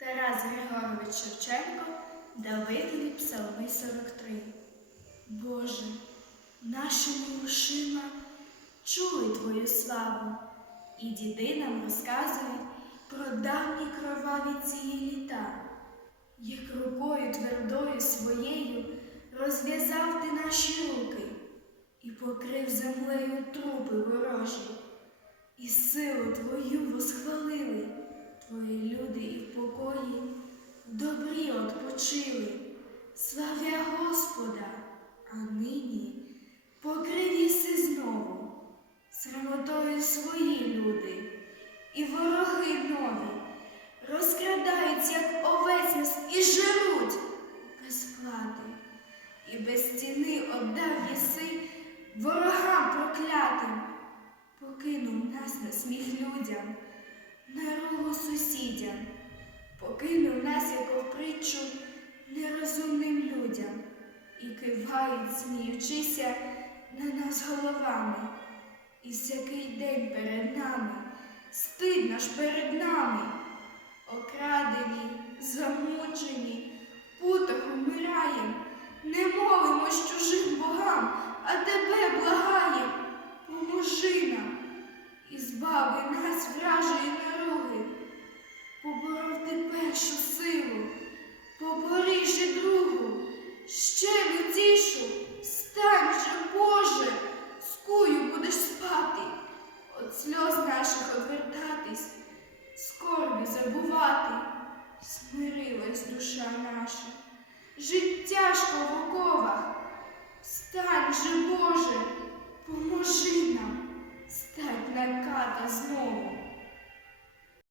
Тарас Григорович Шевченко, Давидові Псалми 43. Боже, нашими ушима чули Твою славу, і діди нам розказують про давні кроваві ці літа, як рукою твердою своєю розв'язав ти наші руки і покрив землею трупи ворожі, і силу Твою восхвалили, Твої люди і в покої добрі odpoчили, славя Господа, а нині покрив єси знову, срамотою свої люди, і вороги нові розкрадаються, як овець і жеруть без плати, і без ціни отдав єси ворогам проклятим, покинув нас на сміх людям, сусідям, покинув нас, як в притчу, нерозумним людям, і кивають, сміючися на нас головами. І всякий день перед нами, стидно ж перед нами, окрадені, замучені, путах умираєм, не сльоз наших одвертатись, скорбі забувати, смирилась душа наша, життя ж в оковах, стань же, Боже, поможи нам, стать на ката знову.